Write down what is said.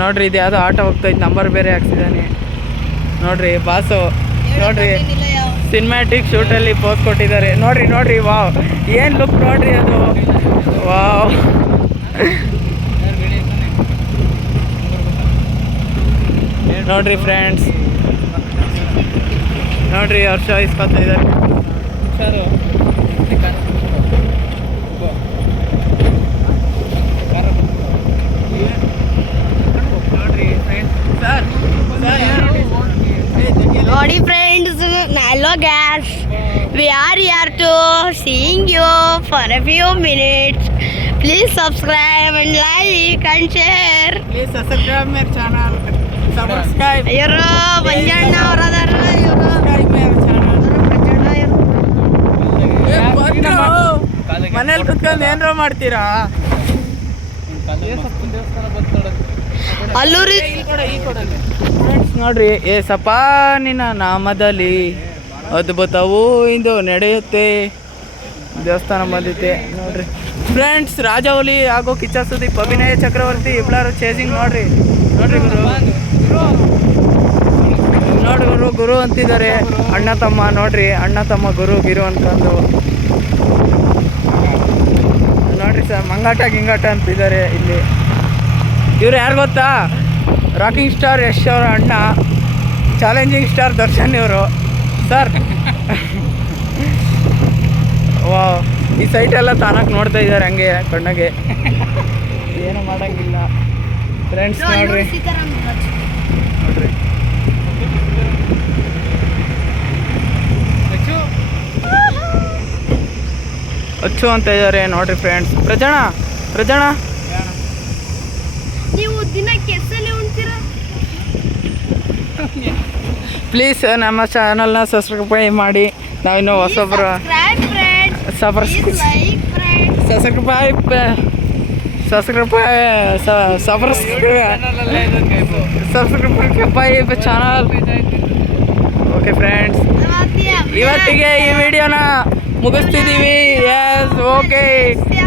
ನೋಡ್ರಿ ಇದು ಯಾವುದೋ ಆಟೋ ಹೋಗ್ತೈತೆ ನಂಬರ್ ಬೇರೆ ಹಾಕ್ಸಿದಾನೆ ನೋಡ್ರಿ ಬಾಸು. ನೋಡ್ರಿ ಸಿನಿಮ್ಯಾಟಿಕ್ ಶೂಟಲ್ಲಿ ಪೋಸ್ ಕೊಟ್ಟಿದ್ದಾರೆ. ನೋಡ್ರಿ ನೋಡ್ರಿ ವಾವ್. ಏನು ಲುಕ್ ನೋಡ್ರಿ ಅದು? ವಾವ್. ನೋಡ್ರಿ ಫ್ರೆಂಡ್ಸ್ ನೋಡ್ರಿ ಹರ್ಷ ಇಸ್ಕೊತಾ ಇದ್ದಾರೆ ನೋಡ್ರಿ ಫ್ರೆಂಡ್ಸ್ ಸರ್ ನೋಡಿ friends hello guys we are here to seeing you for a few minutes please subscribe and like and share please subscribe ಮೇರ್ ಚಾನಲ್ ಸಬ್ಸ್ಕ್ರೈಬ್ ಇವರು ಮಂಜಣ್ಣ ಅವ್ರ ಅದಾರ ಇವರು ಮನೇಲಿ ಕುತ್ಕೊಂಡು ಏನ್ರ ಮಾಡ್ತೀರಾ? ಅಲ್ಲೂರಿ ನೋಡ್ರಿ ಏ ಸಪ ನಿನ್ನ ನಾಮದಲ್ಲಿ ಅದ್ಭುತವೂ ಇಂದು ನಡೆಯುತ್ತೆ. ದೇವಸ್ಥಾನ ಬಂದಿತ್ತೆ ನೋಡ್ರಿ. ಫ್ರೆಂಡ್ಸ್ ರಾಜವಲಿ ಹಾಗೂ ಕಿಚ್ಚ ಸುದೀಪ್, ಅಭಿನಯ ಚಕ್ರವರ್ತಿ ಇಬ್ಬರು ಚೇಸಿಂಗ್ ನೋಡ್ರಿ. ನೋಡ್ರಿ ಗುರು. ನೋಡಿ ಗುರು ಗುರು ಅಂತಿದ್ದಾರೆ. ಅಣ್ಣ ತಮ್ಮ, ನೋಡ್ರಿ, ಅಣ್ಣ ತಮ್ಮ ಗುರು, ಗಿರು ಅಂತಂದು. ನೋಡ್ರಿ ಸರ್, ಮಂಗಾಟ, ಗಿಂಗಾಟ ಅಂತಿದ್ದಾರೆ ಇಲ್ಲಿ. ಇವ್ರು ಯಾರು ಗೊತ್ತಾ? ರಾಕಿಂಗ್ ಸ್ಟಾರ್ ಯಶ್ ಅವರ ಅಣ್ಣ ಚಾಲೆಂಜಿಂಗ್ ಸ್ಟಾರ್ ದರ್ಶನ್ ಇವರು. ಸರ್ ವಾ ಈ ಸೈಟ್ ಎಲ್ಲ ತಾನಾಗಿ ನೋಡ್ತಾ ಇದ್ದಾರೆ ಹಂಗೆ ಕಣ್ಣಗೆ. ಏನು ಮಾಡೋಂಗಿಲ್ಲ. ಫ್ರೆಂಡ್ಸ್ ನೋಡ್ರಿ ನೋಡ್ರಿ. ಅಚ್ಚು. ಅಂತ ಇದ್ದಾರೆ ನೋಡ್ರಿ ಫ್ರೆಂಡ್ಸ್ ಪ್ರಜಣ ಪ್ರಜಣ. ದಿನ ಕೆಸಲ್ಲಿ ಉಣ್ತೀರಾ? ಪ್ಲೀಸ್ ನಮ್ಮ ಚಾನಲ್ನ ಸಬ್ಸ್ಕ್ರೈಬ್ ಮಾಡಿ. ನಾವಿನ್ನು ಹೊಸೊಬ್ಬರು subscribe subscribe subscribe channel okay friends ಇವತ್ತಿಗೆ ಈ ವಿಡಿಯೋನ ಮುಗಿಸ್ತಿದ್ದೀವಿ ಎಸ್ ಓಕೆ ಮಲೇಷ್ಯಾ.